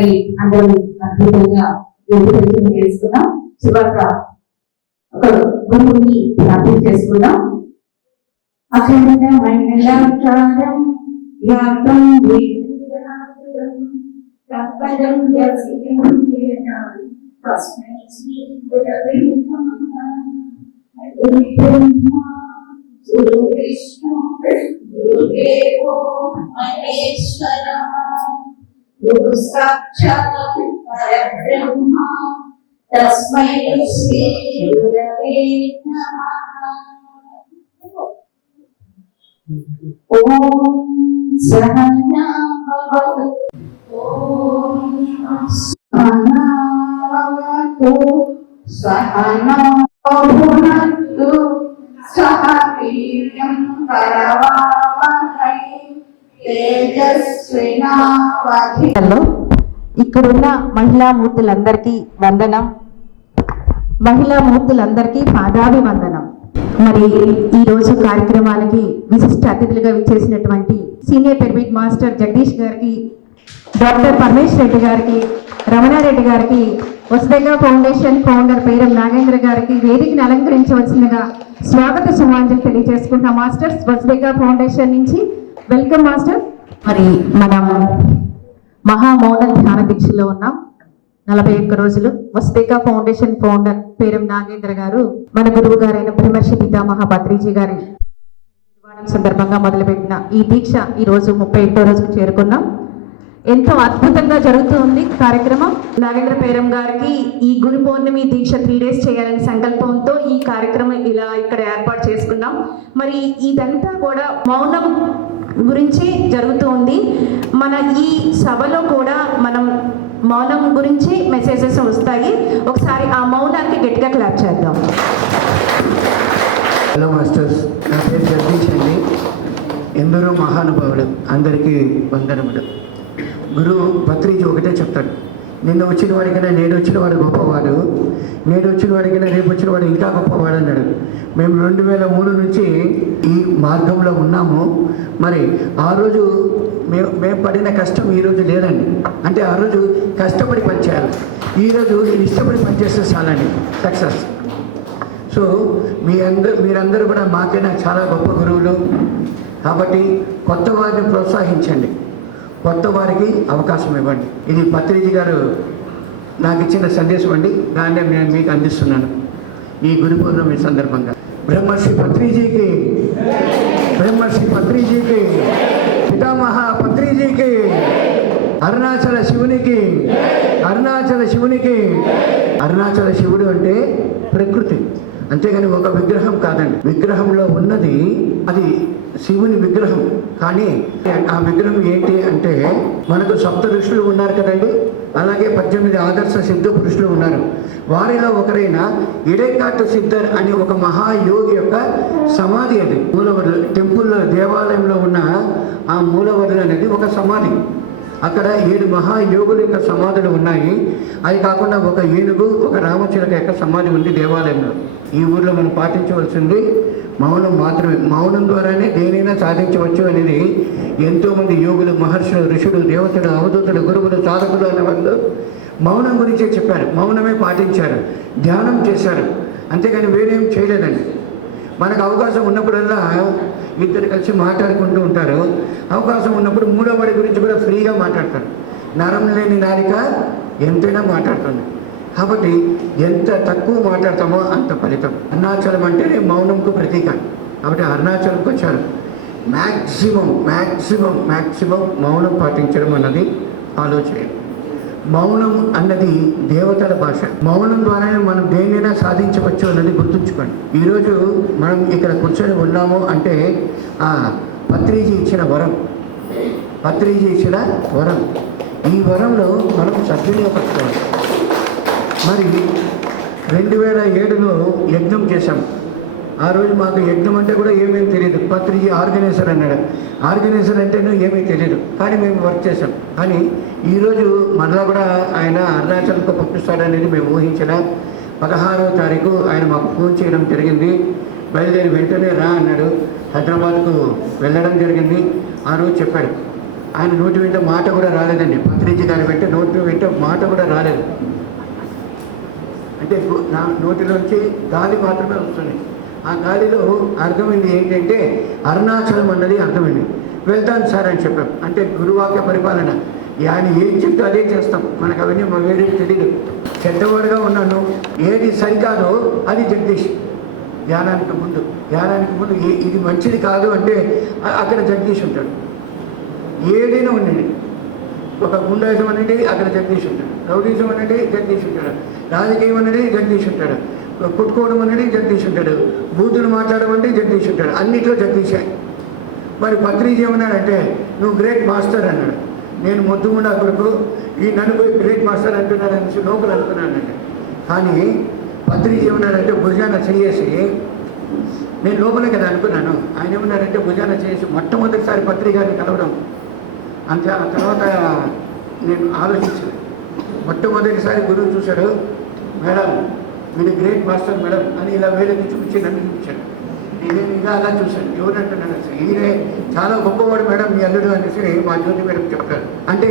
మరి అందరూ అద్భుతంగా విడుదల చేసుకున్నాం. చివరిగా ఒక గురువుని ప్రార్థన చేసుకున్నాం. అఖండ మండలాకారం వ్యాప్తం తస్మై శ్రీ గురవే నమః. గురు బ్రహ్మా గురు విష్ణు గురుదేవో మహేశ్వరః. గురు సాక్షాత్ పరబ్రహ్మ తస్మై శ్రీ గురవే నమః. ఓం సహనా భవతు. ఓం సహనా భవతు. సహనా భునక్తు. సహ వీర్యం కరవావహై. తేజస్వినావధి. ఇక్కడున్న మహిళామూర్తులందరికీ వందనం. మహిళామూర్తులందరికీ పాదాభివందనం. మరి ఈరోజు కార్యక్రమాలకి విశిష్ట అతిథులుగా విచ్చేసినటువంటి సీనియర్ పిరమిడ్ మాస్టర్ జగదీష్ గారికి, డాక్టర్ పరమేష్ రెడ్డి గారికి, రమణారెడ్డి గారికి, వసుదేగా ఫౌండేషన్ ఫౌండర్ పేరం నాగేంద్ర గారికి వేదికను అలంకరించవలసిందిగా స్వాగత సుమాంజలి తెలియజేసుకుంటున్న మాస్టర్స్ వసుదేగా ఫౌండేషన్ నుంచి వెల్కమ్ మాస్టర్. మరి మనం మహామౌన ధ్యాన దీక్షలో ఉన్నాం. 41 రోజులు వసుదేగా ఫౌండేషన్ ఫౌండర్ పేరం నాగేంద్ర గారు మన గురువు గారైన బ్రహ్మర్షి పితామహ పత్రిజీ గారి సందర్భంగా మొదలుపెట్టిన ఈ దీక్ష ఈ రోజు 31వ రోజుకు చేరుకున్నాం. ఎంతో అద్భుతంగా జరుగుతూ ఉంది కార్యక్రమం. నాగేంద్ర పేరం గారికి ఈ గురు పౌర్ణమి దీక్ష 3 days చేయాలనే సంకల్పంతో ఈ కార్యక్రమం ఇలా ఇక్కడ ఏర్పాటు చేసుకున్నాం. మరి ఇదంతా కూడా మౌనం గురించి జరుగుతూ ఉంది. మన ఈ సభలో కూడా మనం మౌనం గురించి మెసేజెస్ వస్తాయి. ఒకసారి ఆ మౌనానికి గట్టిగా క్లాప్ చేద్దాం. హలో మాస్టర్స్, నా పేరు జగదీష్ అండి. ఎందరో మహానుభావులు, అందరికీ వందనములు. గురువు పత్రిజీ ఒకటే చెప్తాడు, నిన్న వచ్చిన వాడికైనా నేడు వచ్చిన వాడు గొప్పవాడు, నేడు వచ్చిన వాడికైనా రేపు వచ్చిన వాడు ఇంకా గొప్పవాడు అన్నాడు. మేము 2003 నుంచి ఈ మార్గంలో ఉన్నాము. మరి ఆ రోజు మేము పడిన కష్టం ఈరోజు లేదండి. అంటే ఆ రోజు కష్టపడి పనిచేయాలి, ఈరోజు ఇష్టపడి పనిచేస్తే చాలండి సక్సెస్. సో మీరందరూ కూడా మాకైనా చాలా గొప్ప గురువులు. కాబట్టి కొత్త వారిని ప్రోత్సహించండి, కొత్త వారికి అవకాశం ఇవ్వండి. ఇది పత్రిజీ గారు నాకు ఇచ్చిన సందేశం అండి, దాన్ని నేను మీకు అందిస్తున్నాను ఈ గురు పౌర్ణమి సందర్భంగా. బ్రహ్మర్షి పత్రిజీకి, బ్రహ్మర్షి పత్రిజీకి, పితామహ పత్రిజీకి, అరుణాచల శివునికి, అరుణాచల శివునికి. అరుణాచల శివుడు అంటే ప్రకృతి, అంతేగాని ఒక విగ్రహం కాదండి. విగ్రహంలో ఉన్నది అది శివుని విగ్రహం. కానీ ఆ విగ్రహం ఏంటి అంటే, మనకు 7 ఋషులు ఉన్నారు కదండి, అలాగే 18 ఆదర్శ సిద్ధ పురుషులు ఉన్నారు. వారిలో ఒకరైన ఇడేకాటు సిద్ధర్ అని ఒక మహాయోగి యొక్క సమాధి అది. మూలవర్లు టెంపుల్లో దేవాలయంలో ఉన్న ఆ మూలవర్లు అనేది ఒక సమాధి. అక్కడ 7 మహాయోగుల యొక్క సమాధులు ఉన్నాయి. అది కాకుండా ఒక ఏనుగు, ఒక రామచిలక యొక్క సమాధి ఉంది దేవాలయంలో. ఈ ఊర్లో మనం పాటించవలసింది మౌనం మాత్రమే. మౌనం ద్వారానే దేనైనా సాధించవచ్చు అనేది ఎంతోమంది యోగులు, మహర్షులు, ఋషులు, దేవతలు, అవధూతులు, గురువులు, సాధకులు అనే వాళ్ళు మౌనం గురించే చెప్పారు. మౌనమే పాటించారు, ధ్యానం చేశారు, అంతేగాని వేరేం చేయలేదండి. మనకు అవకాశం ఉన్నప్పుడల్లా ఇద్దరు కలిసి మాట్లాడుకుంటూ ఉంటారు. అవకాశం ఉన్నప్పుడు 3వ వాడి గురించి కూడా ఫ్రీగా మాట్లాడతారు. నరం లేని నాలిక ఎంతైనా మాట్లాడుతుంది. కాబట్టి ఎంత తక్కువ మాట్లాడతామో అంత ఫలితం. అరుణాచలం అంటేనే మౌనంకు ప్రతీక. కాబట్టి అరుణాచలంకి వచ్చారు. మ్యాక్సిమం మౌనం పాటించడం అన్నది ఆలోచన. మౌనం అన్నది దేవతల భాష. మౌనం ద్వారానే మనం దేనైనా సాధించవచ్చు అన్నది గుర్తుంచుకోండి. ఈరోజు మనం ఇక్కడ కూర్చొని ఉన్నాము అంటే ఆ పత్రిజీ ఇచ్చిన వరం, పత్రిజీ ఇచ్చిన వరం. ఈ వరంలో మనం సద్వినియోగపరచుకోవాలి. మరి 2007లో యజ్ఞం చేశాం. ఆ రోజు మాకు యజ్ఞం అంటే కూడా ఏమేమి తెలియదు. పత్రిజీ ఆర్గనైజర్ అన్నాడు. ఆర్గనైజర్ అంటేనూ ఏమీ తెలియదు, కానీ మేము వర్క్ చేసాం. కానీ ఈరోజు మరలా కూడా ఆయన అరుణాచల్కు పంపిస్తాడనేది మేము ఊహించిన. 16వ తారీఖు ఆయన మాకు ఫోన్ చేయడం జరిగింది. బయలుదేరి వెంటనే రా అన్నాడు. హైదరాబాద్కు వెళ్ళడం జరిగింది. ఆ రోజు చెప్పాడు, ఆయన నోటి వెంట మాట కూడా రాలేదండి. పత్రిజీ గారి వెంట నోటి వెంట మాట కూడా రాలేదు. అంటే నా నోటిలోంచి గాలి మాత్రమే వస్తుంది. ఆ గాలిలో అర్థమైంది ఏంటంటే అరుణాచలం అన్నది అర్థమైంది. వెళ్తాను సార్ అని చెప్పాం. అంటే గురువాక్య పరిపాలన, ఆయన ఏం చెప్తే అదే చేస్తాం. మనకు అవన్నీ వేరే తెలియదు. చెడ్డవాడుగా ఉన్నాను, ఏది సరికాదో అది జగదీష్. ధ్యానానికి ముందు ఇది మంచిది కాదు అంటే అక్కడ జగదీష్ ఉంటాడు. ఏదైనా ఉండండి, ఒక గుండాయిజం అనేది అక్కడ జగదీష్ ఉంటాడు, రౌడీజం అనేది జగదీష్ ఉంటాడు, రాజకీయం అనేది జగదీష్ ఉంటాడు, కొట్టుకోవడం అనేది జగదీష్ ఉంటాడు, బూతులు మాట్లాడడం అంటే జగదీష్ ఉంటాడు. అన్నిట్లో జగదీషే. మరి పత్రిజీ ఏమన్నాడంటే నువ్వు గ్రేట్ మాస్టర్ అన్నాడు. నేను మొద్దుగుండా కొడుకు, ఈ నన్ను పోయి గ్రేట్ మాస్టర్ అంటున్నాడు అనేసి లోపల అనుకున్నానండి. కానీ పత్రిజీ ఏమన్నాడంటే భుజాన చేసి, నేను లోపలే కదా అనుకున్నాను. ఆయన ఏమన్నాడంటే భుజాన చేసి మొట్టమొదటిసారి పత్రిక గారిని కలవడం. అంతే. ఆ తర్వాత నేను ఆలోచించాను. మొట్టమొదటిసారి గురువు చూశాడు, మేడం మీరు గ్రేట్ మాస్టర్ మేడం అని ఇలా వేలకి చూపించి నన్ను చూపించాడు. నేను ఇలా అలా చూశాను. ఎవరంటున్నాను అసలు ఈయనే చాలా గొప్పవాడు మేడం మీ అల్లుడు అనేసి మా జ్యోతి మేడం చెప్తారు. అంటే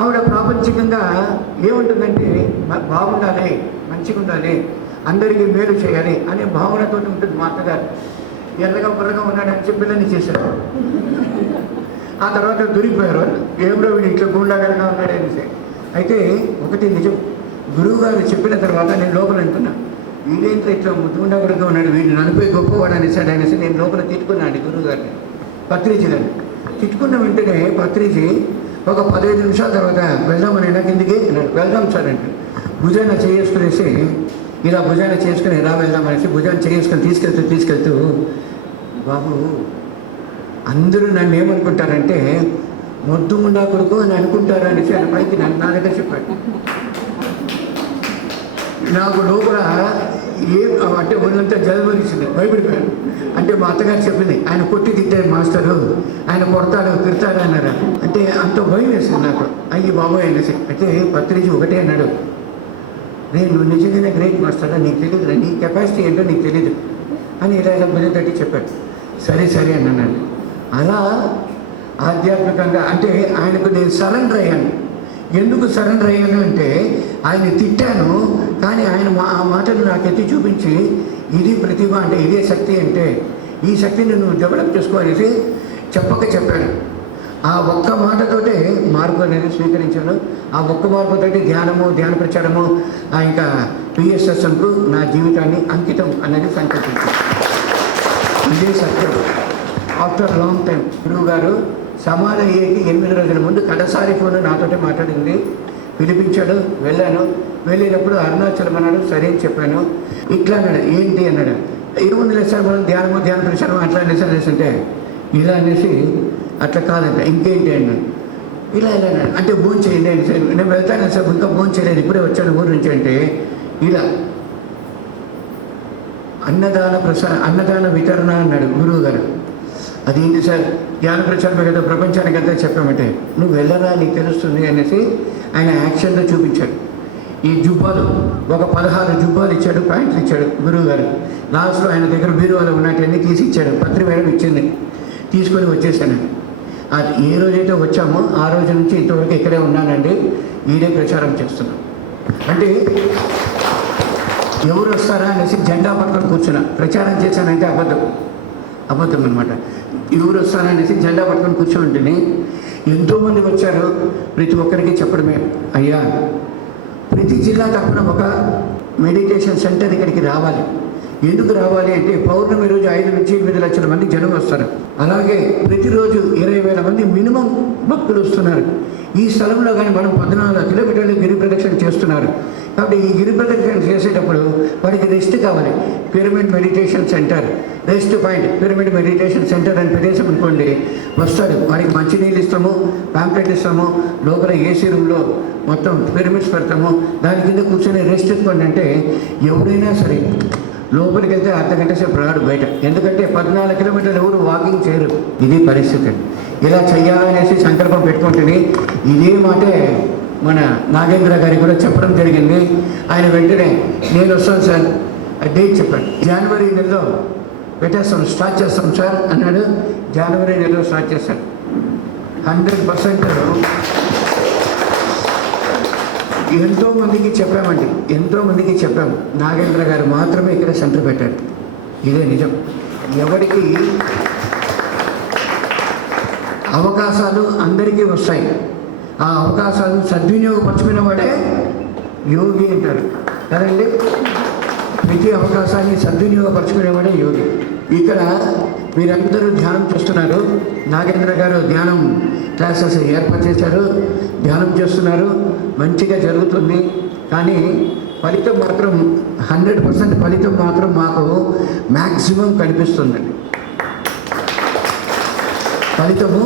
ఆవిడ ప్రాపంచికంగా ఏముంటుందంటే బాగుండాలి, మంచిగా ఉండాలి, అందరికీ మేలు చేయాలి అనే భావనతో ఉంటుంది. మా అత్తగారు ఎల్లగా బుర్రగా ఉన్నాడని చెప్పి పిల్లని చేశారు. ఆ తర్వాత దొరికిపోయారు వాళ్ళు. ఏమిటో వీడు ఇట్లా గుండాగరగా ఉన్నాడు అనేసి. అయితే ఒకటి నిజం, గురువు గారు చెప్పిన తర్వాత నేను లోపల అనుకున్నా, వీడేంట్లో ఇట్లా ముద్దుగుండాగరగా ఉన్నాడు, వీడు నడిపోయి గొప్పవాడు అనేసి నేను లోపల తిట్టుకున్నాను గురువు గారిని, పత్రిజీ గారిని. తిట్టుకున్న వెంటనే పత్రిజీ ఒక 15 నిమిషాల తర్వాత వెళ్దామని కిందికి వెళ్దాం సార్ అంటే భుజాన చేసుకునేసి ఇలా భుజాన చేసుకుని ఎలా వెళ్దామనేసి భుజాన చేసుకొని తీసుకెళ్తూ బాబు అందరూ నన్ను ఏమనుకుంటారంటే మొద్దుగుండా కొడుకు అని అనుకుంటారా అనేసి ఆయన పైకి నా దగ్గర చెప్పాడు. నాకు లోపల అంటే ఒళ్ళంతా జలవరిచింది, భయపడిపోయాను. అంటే మా అత్తగారు చెప్పింది ఆయన కొట్టి తిట్టాడు మాస్టరు, ఆయన కొడతాడు తిడతాడు అన్నారు. అంటే అంత భయం వేసింది నాకు. అయ్యి బాబోయ్ అనేసి. అయితే పత్రిజీ ఒకటే అన్నాడు, నేను నిజంగానే గ్రేట్ మాస్టర్, నీకు తెలియదు, నీ కెపాసిటీ ఏంటో నీకు తెలియదు అని ఇలా భుజం తట్టి చెప్పాడు. సరే అన్నాను. అలా ఆధ్యాత్మికంగా అంటే ఆయనకు నేను సరెండర్ అయ్యాను. ఎందుకు సరెండర్ అయ్యాను అంటే ఆయన తిట్టాను, కానీ ఆయన ఆ మాటలు నాకు ఎత్తి చూపించి ఇది ప్రతిభ అంటే ఇదే శక్తి, అంటే ఈ శక్తిని నువ్వు డెవలప్ చేసుకోవాలని చెప్పాడు. ఆ ఒక్క మాటతోటే మార్పు అనేది స్వీకరించాను. ఆ ఒక్క మార్పుతోటి ధ్యాన ప్రచారము ఇంకా పిఎస్ఎస్ఎంకు నా జీవితాన్ని అంకితం అనేది సంకల్పించాను. ఇదే సత్యం. ఆఫ్టర్ లాంగ్ టైం గురువు గారు సమాధి అయ్యేకి 8 రోజుల ముందు కడసారి ఫోన్ నాతోటే మాట్లాడింది. పిలిపించాడు, వెళ్ళాను. వెళ్ళినప్పుడు అరుణాచలం అన్నాడు, సరే అని చెప్పాను. ఇట్లా అన్నాడు, ఏంటి అన్నాడు. ఏముంది లేదు సార్, మనం ధ్యాన ప్రచారం అట్లా అనేసి అంటే ఇలా అనేసి అట్లా కాదంట, ఇంకేంటి అన్నాడు. ఇలా అన్నాడు. అంటే భోజనం చేయండి అనేసి నేను వెళ్తాను సార్, ఇంకా భోజనం చేయలేదు, ఇప్పుడే వచ్చాను ఊరు నుంచి అంటే ఇలా అన్నదాన వితరణ అన్నాడు గురువు గారు. అదేంటి సార్, ధ్యాన ప్రచారమే కదా ప్రపంచానికి అంతా చెప్పామంటే నువ్వు వెళ్ళరా నీకు తెలుస్తుంది అనేసి ఆయన యాక్షన్లో చూపించాడు. ఈ జుబ్బాలు ఒక 16 జుబ్బాలు ఇచ్చాడు, ప్యాంట్లు ఇచ్చాడు గురువు గారు. లాస్ట్లో ఆయన దగ్గర బీరువాలో ఉన్నట్టన్నీ తీసి ఇచ్చాడు. పత్రి మేడం ఇచ్చింది, తీసుకొని వచ్చేసాను. అది ఏ రోజైతే వచ్చామో ఆ రోజు నుంచి ఇంతవరకు ఇక్కడే ఉన్నానండి, ఈడే ప్రచారం చేస్తున్నాం. అంటే ఎవరు వస్తారా అనేసి జెండా పట్టుకొని కూర్చున్నా. ప్రచారం చేశానంటే అబద్ధం అనమాట. ఎవరు వస్తారా అనేసి జెండా పట్టుకొని కూర్చోంటేనే ఎంతోమంది వచ్చారు. ప్రతి ఒక్కరికి చెప్పడమే, అయ్యా ప్రతి జిల్లా తరపున ఒక మెడిటేషన్ సెంటర్ ఇక్కడికి రావాలి. ఎందుకు రావాలి అంటే పౌర్ణమి రోజు 5 నుంచి 8 లక్షల మంది జనం వస్తారు. అలాగే ప్రతిరోజు 20,000 మంది మినిమం భక్తులు వస్తున్నారు. ఈ స్థలంలో కానీ మనం 14 కిలోమీటర్లు గిరి ప్రదక్షిణ చేస్తున్నారు. కాబట్టి ఈ గిరి ప్రదక్షిణ చేసేటప్పుడు వారికి రెస్ట్ కావాలి. Pyramid meditation centre, rest point pyramid meditation centre అని ప్రదేశం అనుకోండి, వస్తాడు. వారికి మంచినీళ్ళు ఇస్తాము, ప్యాంప్లెట్ ఇస్తాము, లోపల ఏసీ రూమ్లో మొత్తం పిరమిడ్స్ పెడతాము, దాని కింద కూర్చొని రెస్ట్ తీసుకోండి అంటే ఎవరైనా సరే లోపలికి వెళ్తే అర్ధగంట సేపు రాడు బయట. ఎందుకంటే 14 కిలోమీటర్లు ఎవరు వాకింగ్ చేయరు. ఇది పరిస్థితి. ఇలా చెయ్యాలనేసి సంకల్పం పెట్టుకుంటుంది. ఇదే మాటే మన నాగేంద్ర గారికి కూడా చెప్పడం జరిగింది. ఆయన వెంటనే నేను వస్తాను సార్, డేట్ చెప్పాడు. జనవరి నెలలో పెట్టేస్తాం, స్టార్ట్ చేస్తాం సార్ అన్నాడు. జనవరి నెలలో స్టార్ట్ చేశాడు. 100% ఎంతోమందికి చెప్పాము. నాగేంద్ర గారు మాత్రమే ఇక్కడ సెంటర్ పెట్టారు. ఇదే నిజం. ఎవరికి అవకాశాలు అందరికీ వస్తాయి. ఆ అవకాశాలు సద్వినియోగపరచుకున్న వాడే యోగి అంటారు కదండి. ప్రతి అవకాశాన్ని సద్వినియోగపరచుకునేవాడే యోగి. ఇక్కడ మీరందరూ ధ్యానం చేస్తున్నారు. నాగేంద్ర గారు ధ్యానం క్లాసెస్ ఏర్పాటు చేశారు, ధ్యానం చేస్తున్నారు, మంచిగా జరుగుతుంది. కానీ ఫలితం మాత్రం 100% ఫలితం మాత్రం మాకు మ్యాక్సిమం కనిపిస్తుందండి. ఫలితము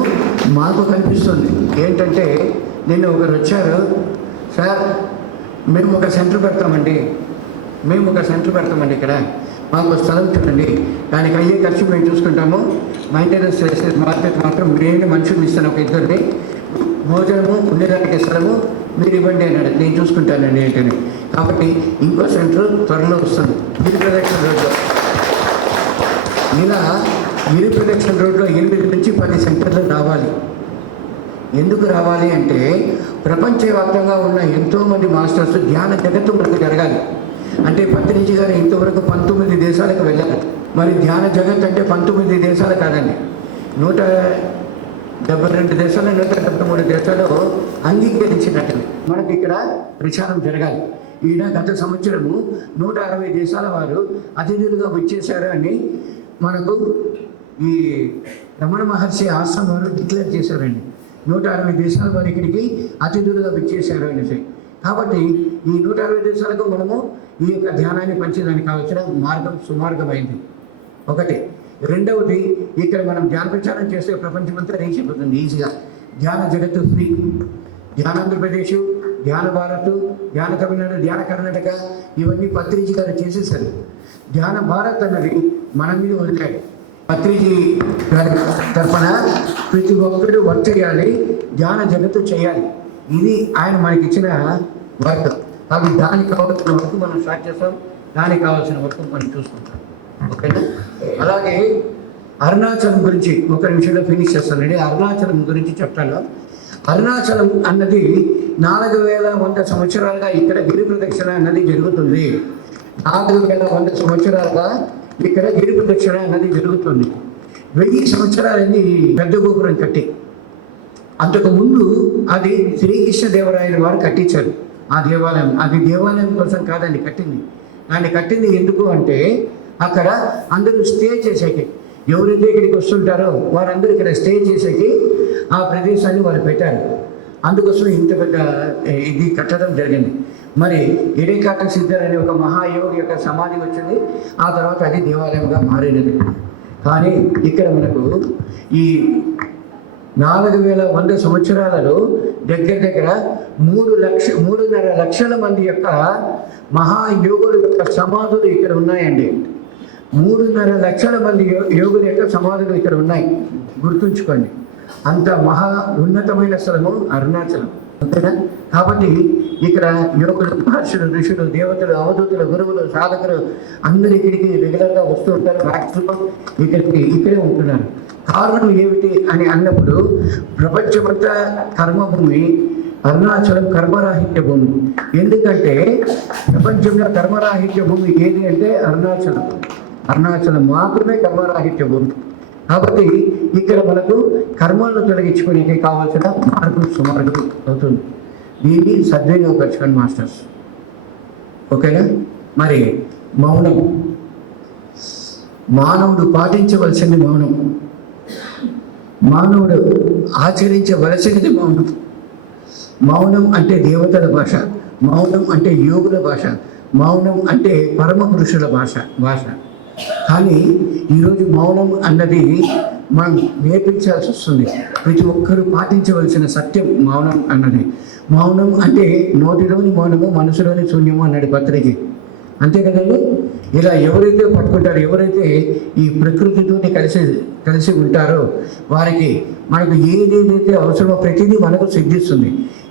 మాకు కనిపిస్తుంది. ఏంటంటే నిన్న ఒకరు వచ్చారు, సార్ మేము ఒక సెంటర్ పెడతామండి ఇక్కడ, మాకు స్థలం చూడండి, దానికి అయ్యే ఖర్చు మేము చూసుకుంటాము, మెయింటెనెన్స్ చేసే మార్కెట్ మాత్రం నేను మనుషులు ఇస్తాను, ఒక ఇద్దరిని, భోజనము ఉండేదానికి స్థలము మీరు ఇవ్వండి అన్నాడు. నేను చూసుకుంటానండి ఏంటని. కాబట్టి ఇంకో సెంటర్ త్వరలో వస్తుంది గిరి ప్రదక్షిణ రోడ్లో. ఇలా గిరి ప్రదక్షిణ రోడ్లో 8 నుంచి 10 సెంటర్లు రావాలి. ఎందుకు రావాలి అంటే ప్రపంచవ్యాప్తంగా ఉన్న ఎంతోమంది మాస్టర్స్ ధ్యాన జగత్తు మనకు జరగాలి. అంటే పత్రిజీ గారు ఇంతవరకు 19 దేశాలకు వెళ్ళారు. మరి ధ్యాన జగత్ అంటే 19 దేశాలు కాదండి, 172 దేశాలు, 173 దేశాలు అంగీకరించినట్టు మనకి ఇక్కడ ప్రచారం జరగాలి. ఈయన గత సంవత్సరము 160 దేశాల వారు అతిథులుగా వచ్చేశారు అని మనకు ఈ రమణ మహర్షి ఆశ్రమం వారు డిక్లేర్ చేశారండి. 160 దేశాల వారు ఇక్కడికి అతిథులుగా వచ్చేశారు అనేసి. కాబట్టి ఈ 160 దేశాలకు మనము ఈ యొక్క ధ్యానాన్ని పంచేదానికి కావాల్సిన మార్గం సుమార్గమైంది. ఒకటి. రెండవది, ఇక్కడ మనం ధ్యాన ప్రచారం చేస్తే ప్రపంచమంతా రీచ్ అయిపోతుంది ఈజీగా. ధ్యాన జగత్తు ఫ్రీ. ధ్యాన ఆంధ్రప్రదేశ్, ధ్యాన భారత్, ధ్యాన తమిళనాడు, ధ్యాన కర్ణాటక ఇవన్నీ పత్రిజీ గారు చేసేసారు. ధ్యాన భారత్ అన్నది మన మీద వదిలాడు. పత్రిజీ గారి తరఫున ప్రతి ఒక్కరు వర్క్ చేయాలి, ధ్యాన జగత్తు చేయాలి. ఇది ఆయన మనకి ఇచ్చిన వర్క్. అవి దానికి కావాల్సిన వర్క్ మనం స్టార్ట్ చేస్తాం, దానికి కావాల్సిన వర్క్ మనం చూసుకుంటాం. ఓకేనా? అలాగే అరుణాచలం గురించి ఒక నిమిషంలో ఫినిష్ చేస్తానండి. అరుణాచలం గురించి చెప్తాను. అరుణాచలం అన్నది 4100 సంవత్సరాలుగా ఇక్కడ గిరి ప్రదక్షిణ అన్నది జరుగుతుంది. 4100 సంవత్సరాలుగా ఇక్కడ గిరి ప్రదక్షిణ అన్నది జరుగుతుంది. 1000 సంవత్సరాలన్నీ పెద్ద గోపురం కట్టి, అంతకు ముందు అది శ్రీకృష్ణదేవరాయల వారు కట్టించారు ఆ దేవాలయం. అది దేవాలయం కోసం కాదండి కట్టింది. దాన్ని కట్టింది ఎందుకు అంటే అక్కడ అందరూ స్టే చేసేకి, ఎవరైతే ఇక్కడికి వస్తుంటారో వారందరూ ఇక్కడ స్టే చేసేకి ఆ ప్రదేశాన్ని వారు పెట్టారు. అందుకోసం ఇంత పెద్ద ఇది కట్టడం జరిగింది. మరి ఎడేకాట సిద్ధర్ అనే ఒక మహాయోగి యొక్క సమాధి వచ్చింది. ఆ తర్వాత అది దేవాలయంగా మారినది. కానీ ఇక్కడ మనకు ఈ 4100 సంవత్సరాలలో దగ్గర 3.5 లక్షల మంది యొక్క మహాయోగుల యొక్క సమాధులు ఇక్కడ ఉన్నాయండి. 3.5 లక్షల మంది యోగుల యొక్క సమాధులు ఇక్కడ ఉన్నాయి. గుర్తుంచుకోండి, అంత మహా ఉన్నతమైన స్థలము అరుణాచలం. అంతేనా? కాబట్టి ఇక్కడ యోగులు, మహర్షులు, ఋషులు, దేవతలు, అవధూతులు, గురువులు, సాధకులు అందరూ ఇక్కడికి రెగ్యులర్గా వస్తూ ఉంటారు. మ్యాక్సిమం ఇక్కడే ఉంటున్నారు. కారణం ఏమిటి అని అన్నప్పుడు ప్రపంచమంతా కర్మభూమి, అరుణాచలం కర్మరాహిత్య భూమి. ఎందుకంటే ప్రపంచంలో కర్మరాహిత్య భూమి ఏది అంటే అరుణాచలం మాత్రమే కర్మరాహిత్య భూమి. కాబట్టి ఇక్కడ మనకు కర్మలను తొలగించుకునే కావాల్సిన మార్గం సుమార్గం అవుతుంది. దీన్ని సద్వినియోగపరచుకోండి మాస్టర్స్. ఓకేనా? మరి మౌనం, మానవుడు పాటించవలసింది మౌనం, మానవుడు ఆచరించవలసినది మౌనం. మౌనం అంటే దేవతల భాష, మౌనం అంటే యోగుల భాష, మౌనం అంటే పరమ పురుషుల భాష. కానీ ఈరోజు మౌనం అన్నది మనం నేర్పించాల్సి వస్తుంది. ప్రతి ఒక్కరూ పాటించవలసిన సత్యం మౌనం అన్నది. మౌనం అంటే నోటిలోని మౌనము, మనసులోని శూన్యము అన్నాడు పత్రిక. అంతే కదండి. ఇలా ఎవరైతే పట్టుకుంటారో, ఎవరైతే ఈ ప్రకృతితో కలిసి ఉంటారో వారికి మనకు ఏదేదైతే అవసరమో ప్రతిదీ మనకు సిద్ధిస్తుంది.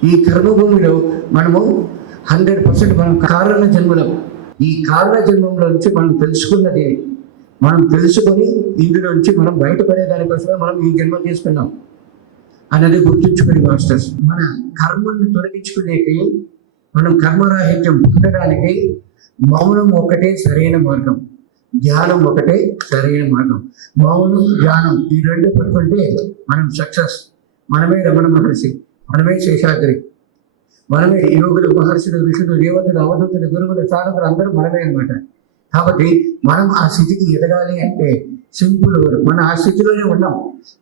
ఈ కర్మభూమిలో మనము 100% మనం కారణ జన్మలం. ఈ కారణ జన్మంలో నుంచి మనం తెలుసుకున్నది, మనం తెలుసుకొని ఇందులో నుంచి మనం బయటపడే దానికోసమే మనం ఈ జన్మ తీసుకున్నాం. అన్నది గుర్తుంచుకుని మాస్టర్స్, మన కర్మను తొలగించుకునేకి, మనం కర్మరాహిత్యం పొందడానికి మౌనం ఒకటే సరైన మార్గం, ధ్యానం ఒకటే సరైన మార్గం. మౌనం, ధ్యానం ఈ రెండు పట్టుకుంటే మనం సక్సెస్. మనమే రమణ మహర్షి, మనమే శేషాద్రి, మనమే యోగులు, మహర్షులు, ఋషులు, దేవతలు, అవధూతులు, గురువులు, సాధకులు అందరూ మనమే అనమాట. కాబట్టి మనం ఆ స్థితికి ఎదగాలి అంటే సింపుల్, మనం ఆ స్థితిలోనే ఉన్నాం.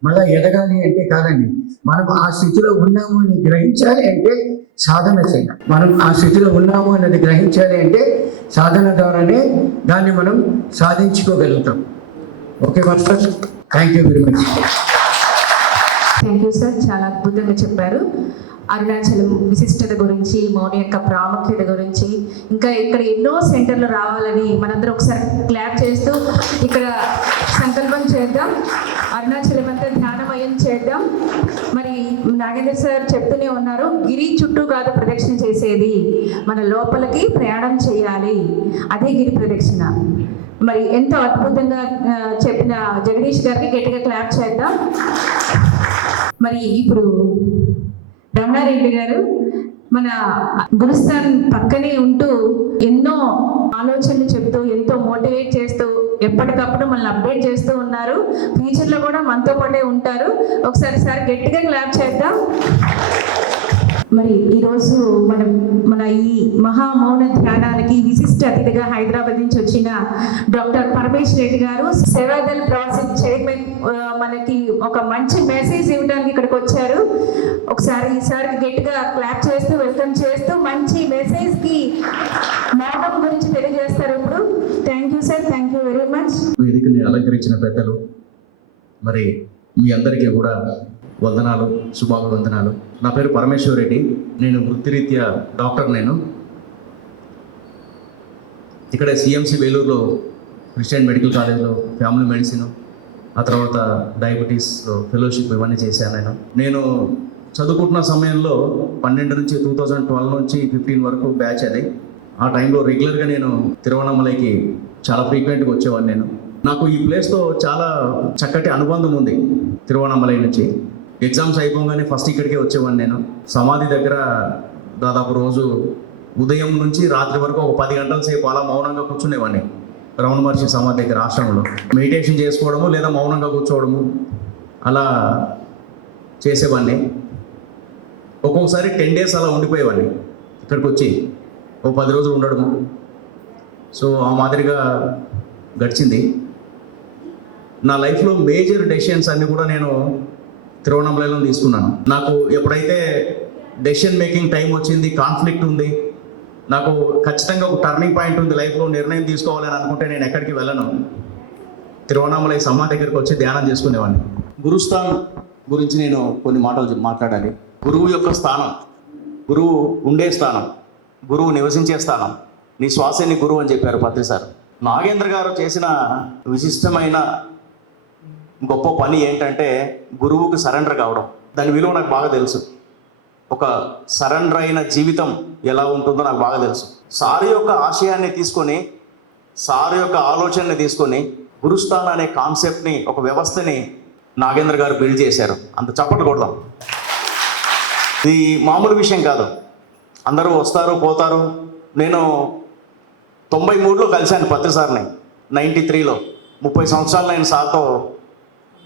మళ్ళీ ఎదగాలి అంటే కాదండి, మనం ఆ స్థితిలో ఉన్నాము అని గ్రహించాలి అంటే సాధన చేయాలి. మనం ఆ స్థితిలో ఉన్నాము అన్నది గ్రహించాలి అంటే సాధన ద్వారానే దాన్ని మనం సాధించుకోగలుగుతాం. Okay master, thank you very much. Thank you sir, చాలా అద్భుతంగా చెప్పారు. అరుణాచలం విశిష్టత గురించి, మౌని యొక్క ప్రాముఖ్యత గురించి, ఇంకా ఇక్కడ ఎన్నో సెంటర్లు రావాలని మనందరం ఒకసారి క్లాప్ చేస్తూ ఇక్కడ సంకల్పం చేద్దాం. అరుణాచలం అంతా ధ్యానమయం చేద్దాం. మరి నాగేంద్ర సార్ చెప్తూనే ఉన్నారు, గిరి చుట్టూ కాదు ప్రదక్షిణ చేసేది, మన లోపలికి ప్రయాణం చేయాలి, అదే గిరి ప్రదక్షిణ. మరి ఎంతో అద్భుతంగా చెప్పిన జగదీష్ గారికి గట్టిగా క్లాప్ చేద్దాం. మరి ఇప్పుడు రమణారెడ్డి గారు మన గురుస్థాన్ పక్కనే ఉంటూ ఎన్నో ఆలోచనలు చెప్తూ, ఎంతో మోటివేట్ చేస్తూ, ఎప్పటికప్పుడు మనల్ని అప్డేట్ చేస్తూ ఉన్నారు. ఫ్యూచర్లో కూడా మనతో పాటే ఉంటారు. ఒకసారి గట్టిగా క్లాప్ చేద్దాం. మరి ఈరోజు మన ఈ మహామౌన ధ్యానానికి విశిష్ట అతిథిగా హైదరాబాద్ నుంచి వచ్చిన డాక్టర్ పరమేష్ రెడ్డి గారు, సేవాదల్ ప్రాజెక్ట్ చైర్మన్, మనకి ఒక మంచి మెసేజ్ ఇవ్వడానికి ఇక్కడికి వచ్చారు. ఒకసారి ఈసారికి గట్టిగా క్లాప్ చేస్తూ వెల్కమ్ చేస్తూ మంచి మెసేజ్ కి మౌనం గురించి తెలియజేస్తారు ఇప్పుడు. Thank you sir, thank you very much. వేదికని అలంకరించిన పెద్దలు, మరి మీ అందరికీ కూడా వందనాలు, శుభాభివందనాలు. నా పేరు పరమేశ్వర్ రెడ్డి, నేను వృత్తిరీత్యా డాక్టర్. నేను ఇక్కడ సిఎంసి వేలూరులో క్రిస్టియన్ మెడికల్ కాలేజ్లో ఫ్యామిలీ మెడిసిన్, ఆ తర్వాత డయాబెటీస్లో ఫెలోషిప్ ఇవన్నీ చేశాను. నేను చదువుకుంటున్న సమయంలో 12 నుంచి 2012 నుంచి 15 వరకు బ్యాచ్ అది. ఆ టైంలో రెగ్యులర్గా నేను తిరువణమలైకి చాలా ఫ్రీక్వెంట్గా వచ్చేవాడిని. నాకు ఈ ప్లేస్తో చాలా చక్కటి అనుబంధం ఉంది. తిరువణమలై నుంచి ఎగ్జామ్స్ అయిపోగానే ఫస్ట్ ఇక్కడికే వచ్చేవాడిని. నేను సమాధి దగ్గర దాదాపు రోజు ఉదయం నుంచి రాత్రి వరకు ఒక 10 గంటల సేపు అలా మౌనంగా కూర్చునేవాడిని. రమణ మహర్షి సమాధి దగ్గర ఆశ్రమంలో మెడిటేషన్ చేసుకోవడము లేదా మౌనంగా కూర్చోవడము అలా చేసేవాడిని. ఒక్కొక్కసారి 10 days అలా ఉండిపోయేవాడిని. ఇక్కడికి వచ్చి ఓ 10 రోజులు ఉండడము. సో ఆ మాదిరిగా గడిచింది. నా లైఫ్లో మేజర్ డెసిషన్స్ అన్నీ కూడా నేను తిరువణమలైలో తీసుకున్నాను. నాకు ఎప్పుడైతే డెసిషన్ మేకింగ్ టైం వచ్చింది, కాన్ఫ్లిక్ట్ ఉంది, నాకు ఖచ్చితంగా ఒక టర్నింగ్ పాయింట్ ఉంది లైఫ్లో, నిర్ణయం తీసుకోవాలని అనుకుంటే నేను ఎక్కడికి వెళ్ళను, తిరువణమలై సమాధి దగ్గరికి వచ్చి ధ్యానం చేసుకునేవాడిని. గురుస్థాన్ గురించి నేను కొన్ని మాటలు మాట్లాడాలి. గురువు యొక్క స్థానం, గురువు ఉండే స్థానం, గురువు నివసించే స్థానం, నీ శ్వాసే నీ గురువు అని చెప్పారు పత్రి సార్. నాగేంద్ర గారు చేసిన విశిష్టమైన గొప్ప పని ఏంటంటే గురువుకి సరెండర్ కావడం. దాని విలువ నాకు బాగా తెలుసు. ఒక సరెండర్ అయిన జీవితం ఎలా ఉంటుందో నాకు బాగా తెలుసు. సార్ యొక్క ఆశయాన్ని తీసుకొని, సార్ యొక్క ఆలోచనని తీసుకొని గురుస్థాన్ అనే కాన్సెప్ట్ని, ఒక వ్యవస్థని నాగేంద్ర గారు బిల్డ్ చేశారు. అంత చప్పట్లు కొడదాం. ఇది మామూలు విషయం కాదు. అందరూ వస్తారు పోతారు. నేను 93లో కలిశాను పత్రి సార్ని, 93లో. 30 సంవత్సరాలు నేను సార్తో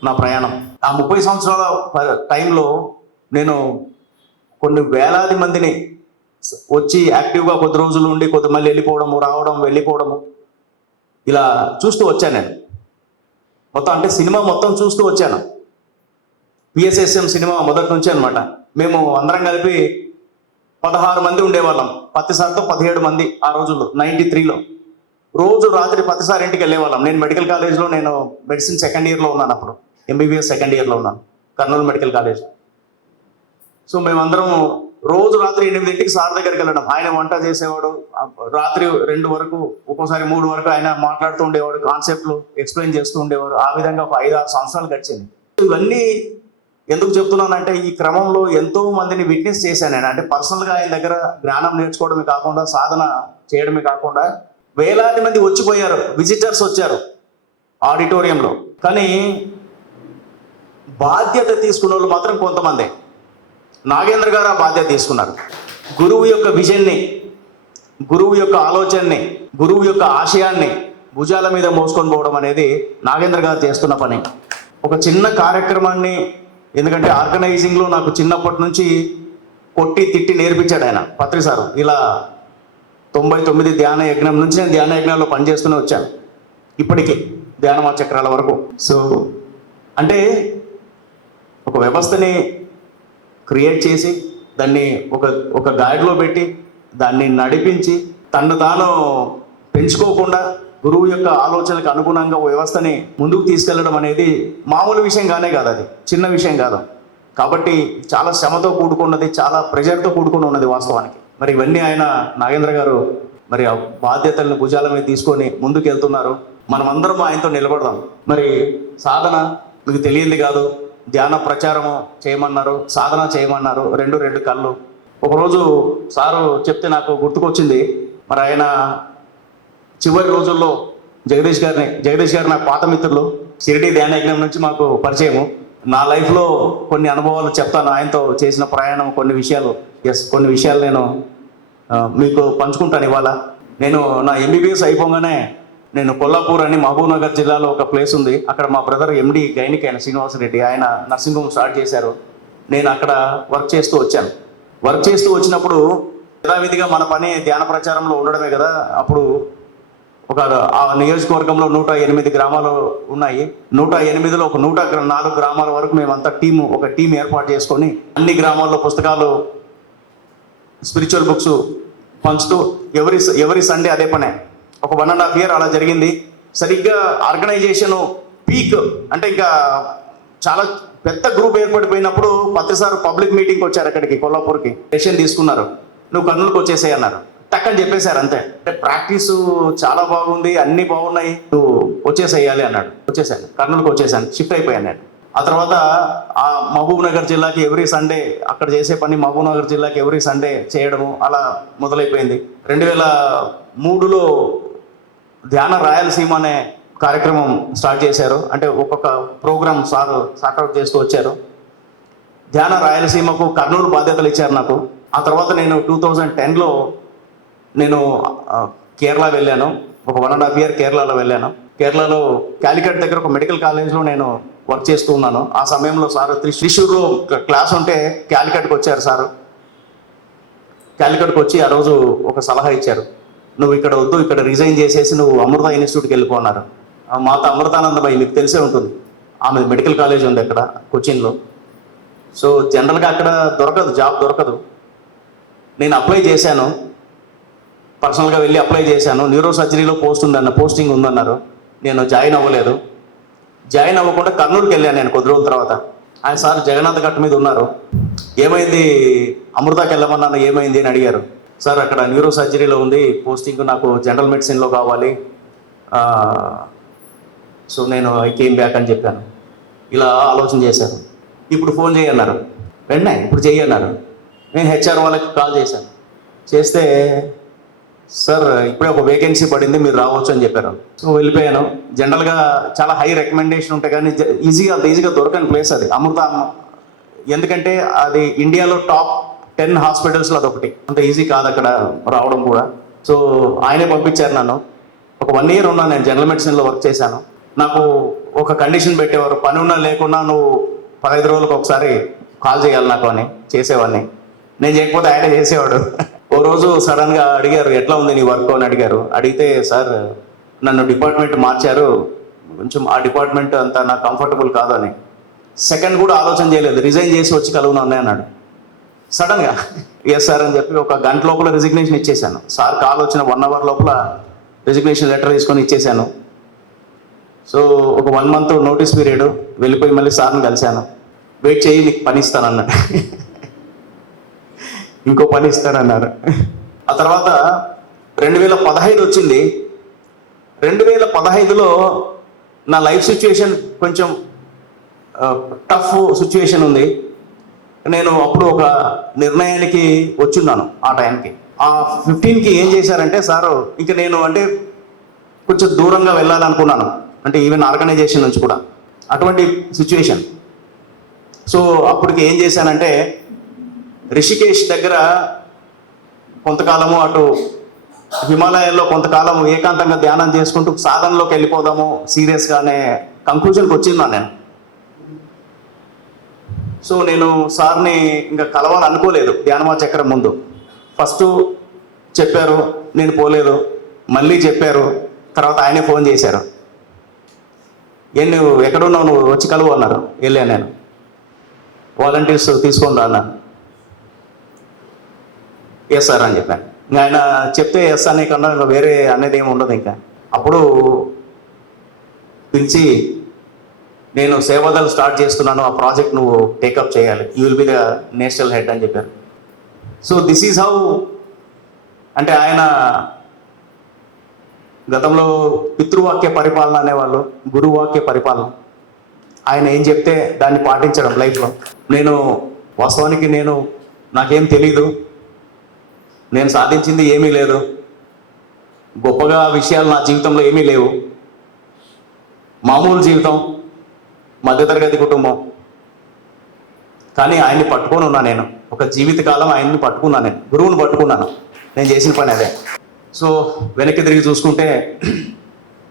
నా ప్రయాణం. ఆ 30 సంవత్సరాల టైంలో నేను కొన్ని వేలాది మందిని వచ్చి యాక్టివ్గా కొద్ది రోజులు ఉండి కొద్ది మళ్ళీ వెళ్ళిపోవడము, రావడం, వెళ్ళిపోవడము, ఇలా చూస్తూ వచ్చాను నేను. మొత్తం అంటే సినిమా మొత్తం చూస్తూ వచ్చాను. పిఎస్ఎస్ఎం సినిమా మొదటి నుంచి అనమాట. మేము అందరం కలిపి 16 మంది ఉండేవాళ్ళం. పత్తి సార్తో 17 మంది ఆ రోజుల్లో, 93లో. రోజు రాత్రి పత్తి సార్ ఇంటికి వెళ్ళేవాళ్ళం. నేను మెడికల్ కాలేజ్లో, నేను మెడిసిన్ సెకండ్ ఇయర్లో ఉన్నాను అప్పుడు, ఎంబీబీఎస్ సెకండ్ ఇయర్లో ఉన్నాను కర్నూలు మెడికల్ కాలేజ్. సో మేమందరం రోజు రాత్రి 8 సార్ దగ్గరికి వెళ్ళడం. ఆయన వంట చేసేవాడు, రాత్రి 2 వరకు, ఒక్కోసారి 3 వరకు ఆయన మాట్లాడుతూ ఉండేవాడు, కాన్సెప్ట్లు ఎక్స్ప్లెయిన్ చేస్తూ ఉండేవాడు. ఆ విధంగా ఒక 5-6 సంవత్సరాలు గడిచింది. ఇవన్నీ ఎందుకు చెప్తున్నానంటే ఈ క్రమంలో ఎంతో మందిని విట్నెస్ చేశాను నేను. అంటే పర్సనల్గా ఆయన దగ్గర జ్ఞానం నేర్చుకోవడమే కాకుండా, సాధన చేయడమే కాకుండా, వేలాది మంది వచ్చిపోయారు, విజిటర్స్ వచ్చారు ఆడిటోరియంలో. కానీ బాధ్యత తీసుకున్న వాళ్ళు మాత్రం కొంతమందే. నాగేంద్ర గారు ఆ బాధ్యత తీసుకున్నారు. గురువు యొక్క విజన్ని, గురువు యొక్క ఆలోచనని, గురువు యొక్క ఆశయాన్ని భుజాల మీద మోసుకొని పోవడం అనేది నాగేంద్ర గారు చేస్తున్న పని. ఒక చిన్న కార్యక్రమాన్ని, ఎందుకంటే ఆర్గనైజింగ్లో నాకు చిన్నప్పటి నుంచి కొట్టి తిట్టి నేర్పించాడు ఆయన, పత్రి సారు. ఇలా 99 ధ్యాన యజ్ఞం నుంచి నేను ధ్యాన యజ్ఞంలో పనిచేస్తూనే వచ్చాను ఇప్పటికీ, ధ్యానమా చక్రాల వరకు. సో అంటే ఒక వ్యవస్థని క్రియేట్ చేసి దాన్ని ఒక గైడ్లో పెట్టి దాన్ని నడిపించి తను తాను పెంచుకోకుండా గురువు యొక్క ఆలోచనలకు అనుగుణంగా వ్యవస్థని ముందుకు తీసుకెళ్లడం అనేది మామూలు విషయం కానే కాదు, అది చిన్న విషయం కాదు. కాబట్టి చాలా శ్రమతో కూడుకున్నది, చాలా ప్రెషర్తో కూడుకుని ఉన్నది వాస్తవానికి. మరి ఇవన్నీ ఆయన నాగేంద్ర గారు మరి ఆ బాధ్యతలను భుజాల మీద తీసుకొని ముందుకు వెళ్తున్నారు. మనమందరం ఆయనతో నిలబడదాం. మరి సాధన మీకు తెలియంది కాదు, ధ్యాన ప్రచారము చేయమన్నారు, సాధన చేయమన్నారు, రెండు కళ్ళు. ఒకరోజు సారు చెప్తే నాకు గుర్తుకొచ్చింది. మరి ఆయన చివరి రోజుల్లో జగదీష్ గారు నాకు పాత మిత్రులు, షిరిడి ధ్యానయజ్ఞం నుంచి మాకు పరిచయము. నా లైఫ్లో కొన్ని అనుభవాలు చెప్తాను, ఆయనతో చేసిన ప్రయాణం, కొన్ని విషయాలు నేను మీకు పంచుకుంటాను ఇవాళ. నేను నా MBBS అయిపోగానే నేను కొల్లాపూర్ అని మహబూబ్ నగర్ జిల్లాలో ఒక ప్లేస్ ఉంది, అక్కడ మా బ్రదర్ MD గైనిక్ అయిన శ్రీనివాసరెడ్డి, ఆయన నర్సింగ్ హోమ్ స్టార్ట్ చేశారు. నేను అక్కడ వర్క్ చేస్తూ వచ్చాను. వర్క్ చేస్తూ వచ్చినప్పుడు యథావిధిగా మన పని ధ్యాన ప్రచారంలో ఉండడమే కదా. అప్పుడు ఆ నియోజకవర్గంలో 108 గ్రామాలు ఉన్నాయి. 108లో ఒక 104 గ్రామాల వరకు మేమంతా ఒక టీం ఏర్పాటు చేసుకొని అన్ని గ్రామాల్లో పుస్తకాలు, స్పిరిచువల్ బుక్స్ పంచుతూ ఎవరి సండే అదే పనే. ఒక 1.5 year అలా జరిగింది. సరిగ్గా ఆర్గనైజేషన్ పీక్ అంటే ఇంకా చాలా పెద్ద గ్రూప్ ఏర్పడిపోయినప్పుడు పత్రిసారు పబ్లిక్ మీటింగ్కి వచ్చారు అక్కడికి, కొల్లాపూర్కి. డెసిషన్ తీసుకున్నారు, నువ్వు కర్నూలుకి వచ్చేసాయి అన్నారు. టక్కని చెప్పేశారు అంతే. అంటే ప్రాక్టీసు చాలా బాగుంది, అన్నీ బాగున్నాయి, నువ్వు వచ్చేసేయాలి అన్నాడు. వచ్చేసాను, కర్నూలుకి వచ్చేసాను, షిఫ్ట్ అయిపోయాను నేను. ఆ తర్వాత ఆ మహబూబ్ నగర్ జిల్లాకి ఎవ్రీ సండే, అక్కడ చేసే పని మహబూబ్ నగర్ జిల్లాకి ఎవ్రీ సండే చేయడము అలా మొదలైపోయింది. 2003లో ధ్యాన రాయలసీమ అనే కార్యక్రమం స్టార్ట్ చేశారు. అంటే ఒక్కొక్క ప్రోగ్రామ్ సార్ట్అవుట్ చేస్తూ వచ్చారు. ధ్యాన రాయలసీమకు కర్నూలు బాధ్యతలు ఇచ్చారు నాకు. ఆ తర్వాత నేను 2010లో నేను కేరళ వెళ్ళాను. ఒక 1.5 year కేరళలో వెళ్ళాను. కేరళలో కాలికట్ దగ్గర ఒక మెడికల్ కాలేజ్లో నేను వర్క్ చేస్తూ ఉన్నాను. ఆ సమయంలో సార్ త్రిశూర్లో క్లాస్ ఉంటే కాలికట్కి వచ్చారు సారు. కాలికట్కి వచ్చి ఆ రోజు ఒక సలహా ఇచ్చారు, నువ్వు ఇక్కడ వద్దు, ఇక్కడ రిజైన్ చేసేసి నువ్వు అమృత ఇన్స్టిట్యూట్కి వెళ్ళిపోన్నారు. మాత అమృతానందబాయి మీకు తెలిసే ఉంటుంది, ఆమె మెడికల్ కాలేజ్ ఉంది అక్కడ కొచ్చిన్లో. సో జనరల్గా అక్కడ జాబ్ దొరకదు. నేను అప్లై చేశాను, పర్సనల్గా వెళ్ళి అప్లై చేశాను. న్యూరో సర్జరీలో పోస్టింగ్ ఉందన్నారు. నేను జాయిన్ అవ్వలేదు. జాయిన్ అవ్వకుండా కర్నూలుకి వెళ్ళాను నేను కొద్ది రోజుల తర్వాత. ఆయన సార్ జగన్నాథ్ ఘట్ మీద ఉన్నారు, ఏమైంది అమృతకి వెళ్ళమన్నాను, ఏమైంది అని అడిగారు. సార్ అక్కడ న్యూరో సర్జరీలో ఉంది పోస్టింగ్, నాకు జనరల్ మెడిసిన్లో కావాలి, సో నేను ఐ కేమ్ బ్యాక్ అని చెప్పాను. ఇలా ఆలోచన చేశాను. ఇప్పుడు ఫోన్ చేయన్నారు, వెంటనే ఇప్పుడు చేయన్నారు. నేను HR వాళ్ళకి కాల్ చేశాను. చేస్తే సార్ ఇప్పుడే ఒక వేకెన్సీ పడింది, మీరు రావచ్చు అని చెప్పారు. సో వెళ్ళిపోయాను. జనరల్గా చాలా హై రికమెండేషన్ ఉంటాయి, కానీ ఈజీగా దొరకని ప్లేస్ అది అమృత. ఎందుకంటే అది ఇండియాలో టాప్ 10 హాస్పిటల్స్లో అదొకటి. అంత ఈజీ కాదు అక్కడ రావడం కూడా. సో ఆయనే పంపించారు నన్ను. ఒక 1 year ఉన్నాను నేను, జనరల్ మెడిసిన్లో వర్క్ చేశాను. నాకు ఒక కండిషన్ పెట్టేవారు, పని ఉన్నా లేకున్నా నువ్వు 15 రోజులకు ఒకసారి కాల్ చేయాలి నాకు అని చేసేవాడిని. నేను చేయకపోతే ఆయనే చేసేవాడు. ఓ రోజు సడన్గా అడిగారు, ఎట్లా ఉంది నీ వర్క్ అని అడిగారు. అడిగితే సార్ నన్ను డిపార్ట్మెంట్ మార్చారు, కొంచెం ఆ డిపార్ట్మెంట్ అంతా నాకు కంఫర్టబుల్ కాదు అని. సెకండ్ కూడా ఆలోచన చేయలేదు, రిజైన్ చేసి వచ్చి కలుగునా ఉన్నాయి అన్నాడు సడన్గా. ఎస్ సార్ అని చెప్పి ఒక గంట లోపల రిజిగ్నేషన్ ఇచ్చేసాను. సార్ కాల్ వచ్చిన 1 hour లోపల రిజిగ్నేషన్ లెటర్ తీసుకొని ఇచ్చేసాను. సో ఒక 1 month నోటీస్ పీరియడ్, వెళ్ళిపోయి మళ్ళీ సార్ని కలిశాను. వెయిట్ చేయి, నీకు పని ఇస్తానన్నాడు. ఇంకో పని ఇస్తానన్నారు. ఆ తర్వాత 2015 వచ్చింది. 2015లో నా లైఫ్ సిచ్యువేషన్ కొంచెం టఫ్ సిచ్యువేషన్ ఉంది. నేను అప్పుడు ఒక నిర్ణయానికి వచ్చున్నాను. ఆ టైంకి ఆ 15కి ఏం చేశారంటే సారు, ఇంకా నేను అంటే కొంచెం దూరంగా వెళ్ళాలనుకున్నాను, అంటే ఈవెన్ ఆర్గనైజేషన్ నుంచి కూడా. అటువంటి సిచ్యువేషన్ సో అప్పటికి ఏం చేశానంటే రిషికేష్ దగ్గర కొంతకాలము, అటు హిమాలయాల్లో కొంతకాలం ఏకాంతంగా ధ్యానం చేసుకుంటూ సాధనలోకి వెళ్ళిపోదాము సీరియస్గా అనే కంక్లూజన్కి వచ్చిందా నేను. సో నేను సార్ని ఇంకా కలవాలనుకోలేదు ధ్యానమా చక్రం ముందు. ఫస్ట్ చెప్పారు, నేను పోలేదు. మళ్ళీ చెప్పారు, తర్వాత ఆయనే ఫోన్ చేశారు. నువ్వు ఎక్కడున్నావు, నువ్వు వచ్చి కలువు అన్నారు. వెళ్ళాను నేను. వాలంటీర్స్ తీసుకొని రా అన్నాను. ఎస్ సార్ అని చెప్పాను. ఇంకా ఆయన చెప్తే ఎస్ అనే కన్నా ఇంకా వేరే అనేది ఏమి ఉండదు. ఇంకా అప్పుడు పిలిచి, నేను సేవాదలు స్టార్ట్ చేస్తున్నాను, ఆ ప్రాజెక్ట్ నువ్వు టేకప్ చేయాలి, you will be the national head అని చెప్పారు. సో దిస్ ఈజ్ హౌ, అంటే ఆయన గతంలో పితృవాక్య పరిపాలన అనేవాళ్ళు, గురువాక్య పరిపాలన. ఆయన ఏం చెప్తే దాన్ని పాటించడం లైఫ్లో. నేను వాస్తవానికి నాకేం తెలీదు, నేను సాధించింది ఏమీ లేదు, గొప్పగా విషయాలు నా జీవితంలో ఏమీ లేవు. మామూలు జీవితం, మధ్యతరగతి కుటుంబం. కానీ ఆయన్ని పట్టుకొని ఉన్నా నేను. ఒక జీవితకాలం ఆయన్ని పట్టుకున్నాను, నేను గురువుని పట్టుకున్నాను. నేను చేసిన పని అదే. సో వెనక్కి తిరిగి చూసుకుంటే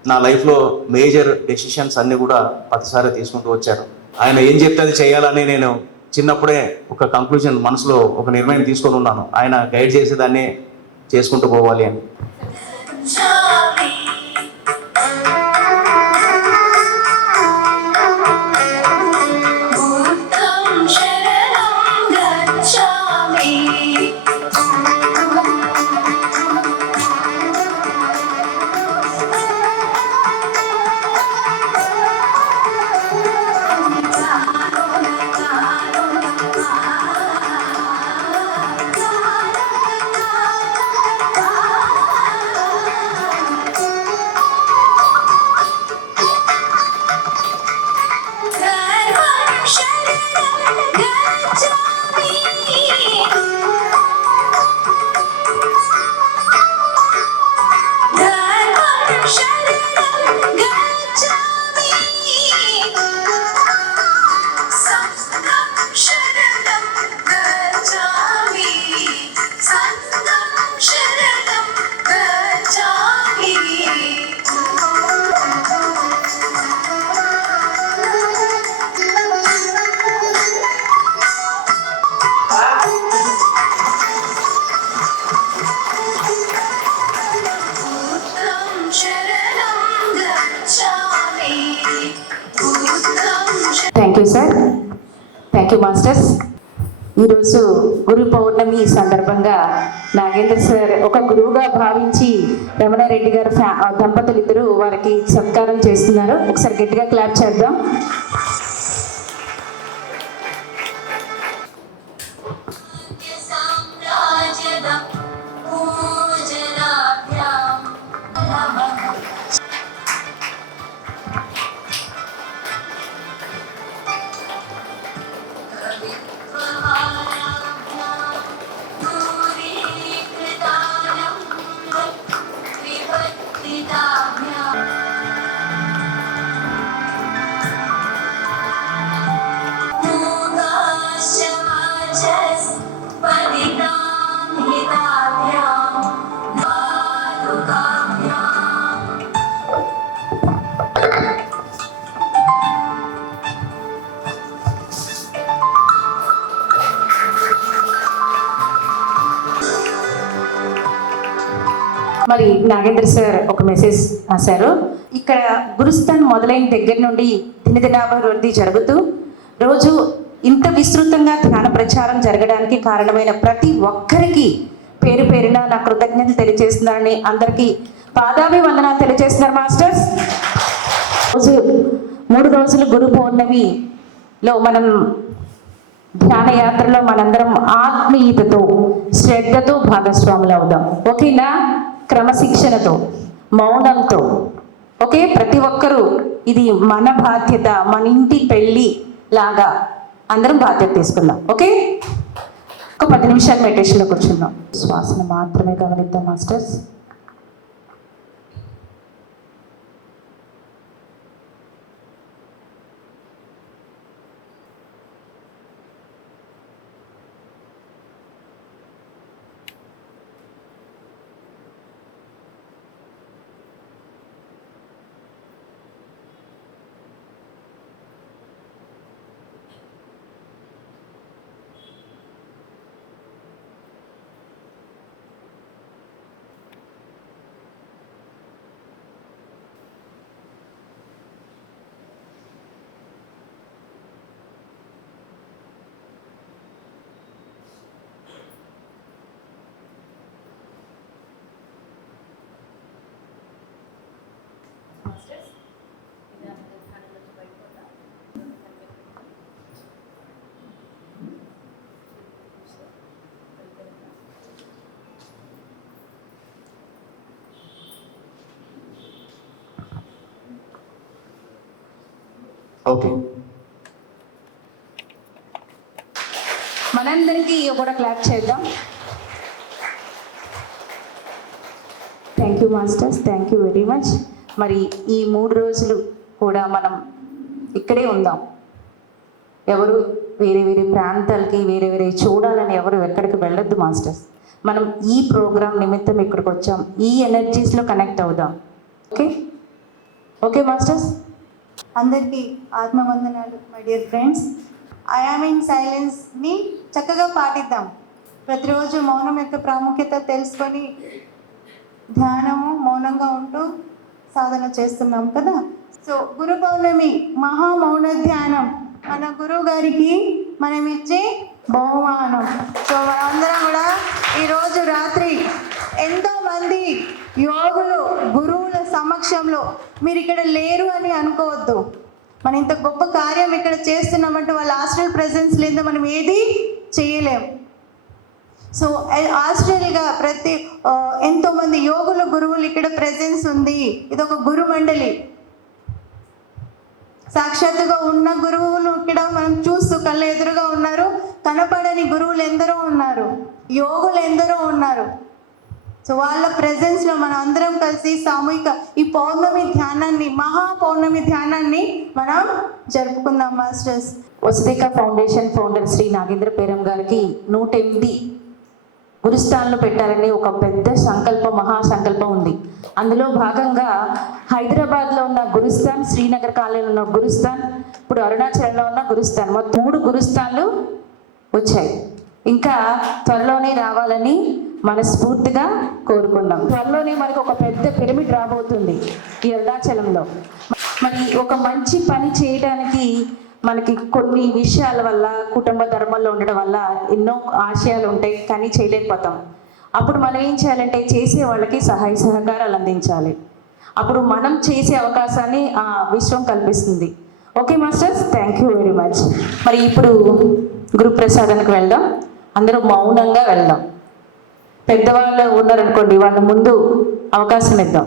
నా లైఫ్లో మేజర్ డెసిషన్స్ అన్నీ కూడా ప్రతిసారి తీసుకుంటూ వచ్చారు. ఆయన ఏం చెప్తే అది చేయాలని నేను చిన్నప్పుడే ఒక కంక్లూజన్ మనసులో ఒక నిర్ణయం తీసుకొని ఉన్నాను. ఆయన గైడ్ చేసేదాన్ని చేసుకుంటూ పోవాలి అని. Thank you sir, thank you masters. ఈరోజు గురు పౌర్ణమి సందర్భంగా నాగేంద్ర సార్ ఒక గురువుగా భావించి రమణారెడ్డి గారు దంపతులు ఇద్దరు వారికి సత్కారం చేస్తున్నారు. ఒకసారి గట్టిగా క్లాప్ చేద్దాం. మరి నాగేంద్ర సార్ ఒక మెసేజ్ రాశారు. ఇక్కడ గురుస్థాన్ మొదలైన దగ్గర నుండి దినదినాభివృద్ధి జరుగుతూ రోజు ఇంత విస్తృతంగా ధ్యాన ప్రచారం జరగడానికి కారణమైన ప్రతి ఒక్కరికి పేరు పేరున నా కృతజ్ఞతలు తెలియజేస్తున్నారని అందరికీ పాదాభివందనాలు తెలియజేస్తున్నారు మాస్టర్స్. రోజు 3 రోజులు గురు పౌర్ణమిలో మనం ధ్యాన యాత్రలో మనందరం ఆత్మీయతతో శ్రద్ధతో భాగస్వాములు అవుదాం. ఓకేనా? క్రమశిక్షణతో, మౌనంతో. ఓకే, ప్రతి ఒక్కరూ ఇది మన బాధ్యత, మన ఇంటి పెళ్ళి లాగా అందరం బాధ్యత తీసుకుందాం. ఓకే, ఒక 10 నిమిషాలు మెడిటేషన్లో కూర్చుందాం. శ్వాసను మాత్రమే గమనిద్దాం మాస్టర్స్. ఓకే, మనందరికీ కూడా క్లాప్ చేద్దాం. Thank you masters, thank you very much. మరి ఈ 3 రోజులు కూడా మనం ఇక్కడే ఉందాం. ఎవరు వేరే వేరే ప్రాంతాలకి వేరే వేరే చూడాలని ఎవరు ఎక్కడికి వెళ్ళొద్దు మాస్టర్స్. మనం ఈ ప్రోగ్రాం నిమిత్తం ఇక్కడికి వచ్చాం. ఈ ఎనర్జీస్లో కనెక్ట్ అవుదాం. Okay okay masters. అందరికీ ఆత్మవందనాలు. My dear friends, I am in సైలెన్స్ని చక్కగా పాటిద్దాం. ప్రతిరోజు మౌనం యొక్క ప్రాముఖ్యత తెలుసుకొని ధ్యానము మౌనంగా ఉంటూ సాధన చేస్తున్నాం కదా. సో గురు పౌర్ణమి మహా మౌన ధ్యానం మన గురువు గారికి మనం ఇచ్చే బహుమానం. సో మనందరం కూడా ఈరోజు రాత్రి ఎంతోమంది యోగులు గురువుల సమక్షంలో మీరు ఇక్కడ లేరు అని అనుకోవద్దు. మనం ఇంత గొప్ప కార్యం ఇక్కడ చేస్తున్నామంటే వాళ్ళ హాస్టల్ ప్రెజెన్స్ లేదా మనం ఏది చేయలేం. సో హాస్టల్గా ఎంతోమంది యోగులు గురువులు ఇక్కడ ప్రెజెన్స్ ఉంది. ఇది ఒక గురు మండలి. సాక్షాత్తుగా ఉన్న గురువులు ఇక్కడ మనం చూస్తూ కళ్ళ ఎదురుగా ఉన్నారు. కనపడని గురువులు ఎందరో ఉన్నారు, యోగులు ఎందరో ఉన్నారు. సో వాళ్ళ ప్రెజెన్స్లో మనం అందరం కలిసి సామూహిక ఈ పౌర్ణమి ధ్యానాన్ని, మహా పౌర్ణమి ధ్యానాన్ని మనం జరుపుకుందాం మాస్టర్స్. వసుదేక ఫౌండేషన్ ఫౌండర్ శ్రీ నాగేంద్ర పేరం గారికి 108 గురుస్థాన్లు పెట్టాలని ఒక పెద్ద సంకల్పం, మహాసంకల్పం ఉంది. అందులో భాగంగా హైదరాబాద్లో ఉన్న గురుస్థాన్, శ్రీనగర్ కాలనీలో ఉన్న గురుస్థాన్, ఇప్పుడు అరుణాచలంలో ఉన్న గురుస్థాన్, మొత్తం 3 గురుస్థాన్లు వచ్చాయి. ఇంకా త్వరలోనే రావాలని మనస్ఫూర్తిగా కోరుకున్నాం. త్వరలోనే మనకు ఒక పెద్ద పిరమిడ్ రాబోతుంది ఈ అరుణాచలంలో. మరి ఒక మంచి పని చేయడానికి మనకి కొన్ని విషయాల వల్ల, కుటుంబ ధర్మంలో ఉండడం వల్ల ఎన్నో ఆశయాలు ఉంటాయి, కానీ చేయలేకపోతాం. అప్పుడు మనం ఏం చేయాలంటే చేసే వాళ్ళకి సహాయ సహకారాలు అందించాలి. అప్పుడు మనం చేసే అవకాశాన్ని ఆ విశ్వం కల్పిస్తుంది. Okay masters, thank you very much. మరి ఇప్పుడు గురుప్రసాదానికి వెళ్దాం. అందరూ మౌనంగా వెళ్దాం. పెద్దవాళ్ళు ఉన్నారనుకోండి, వాళ్ళ ముందు అవకాశం ఇద్దాం.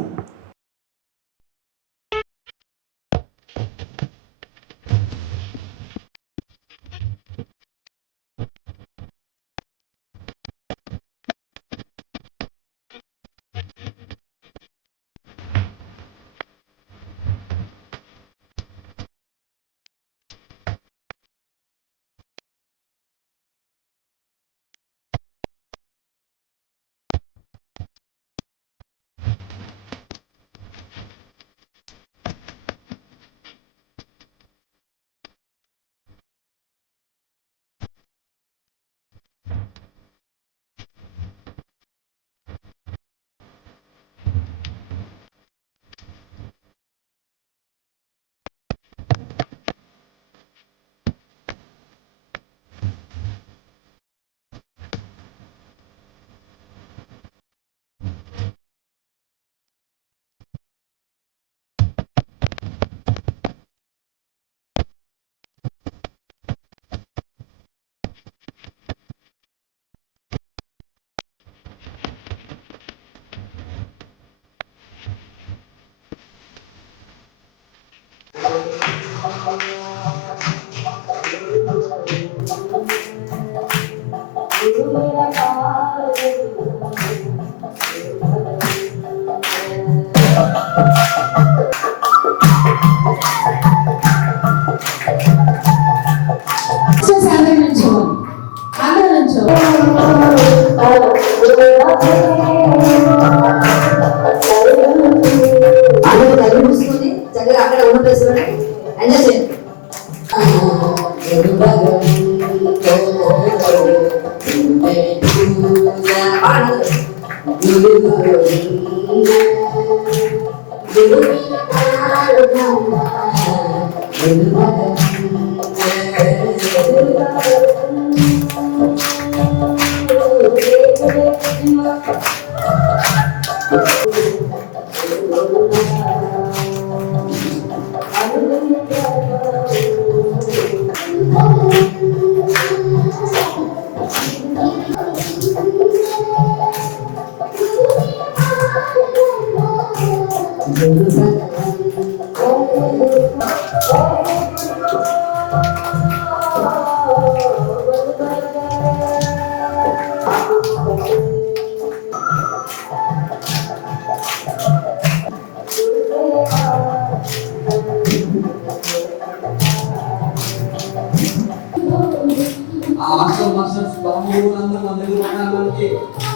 హాస్టల్ మాస్టర్స్ బాబులు అందరూ మన దగ్గర ఉండడానికి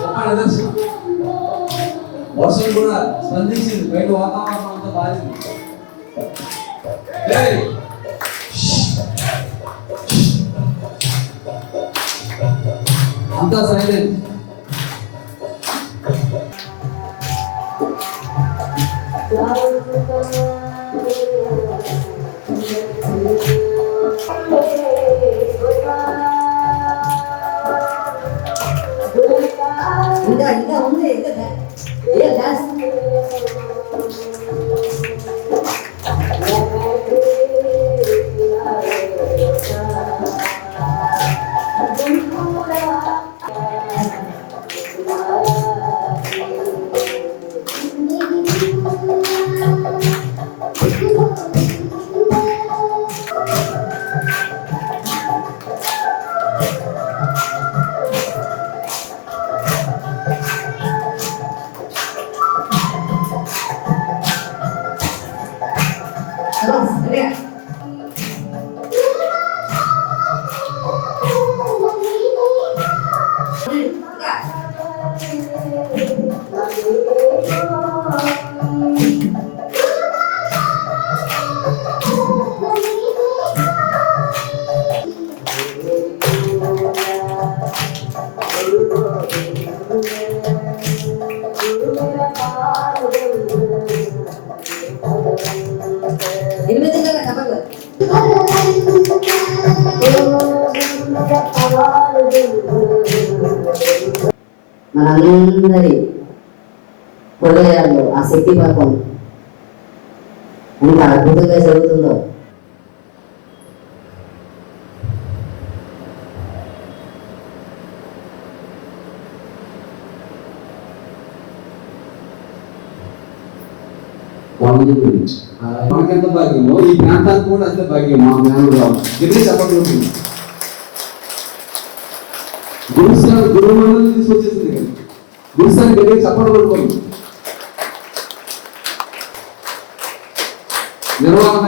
గొప్ప నిదర్శనం. వర్షం కూడా స్పందించింది, బయట వాతావరణం అంతా బాధింది. అంతా సైలెంట్. ఇంకా ఉంది ఏ డాన్స్ మనందరి హృదయాల్లో ఆ శక్తి పథకం ఎంత అద్భుతంగా జరుగుతుందో. మనకెంత భాగ్యమో ఈ ప్రాంతానికి కూడా అంతే భాగ్యం. మా జ్ఞానుడు రావు చెప్పట్లు గురుస్థానం గురువు మండలి తీసుకొచ్చేసింది కదా, గురుస్థానికి దగ్గర చప్పట్లు కొట్టుకోండి. నిర్వహణ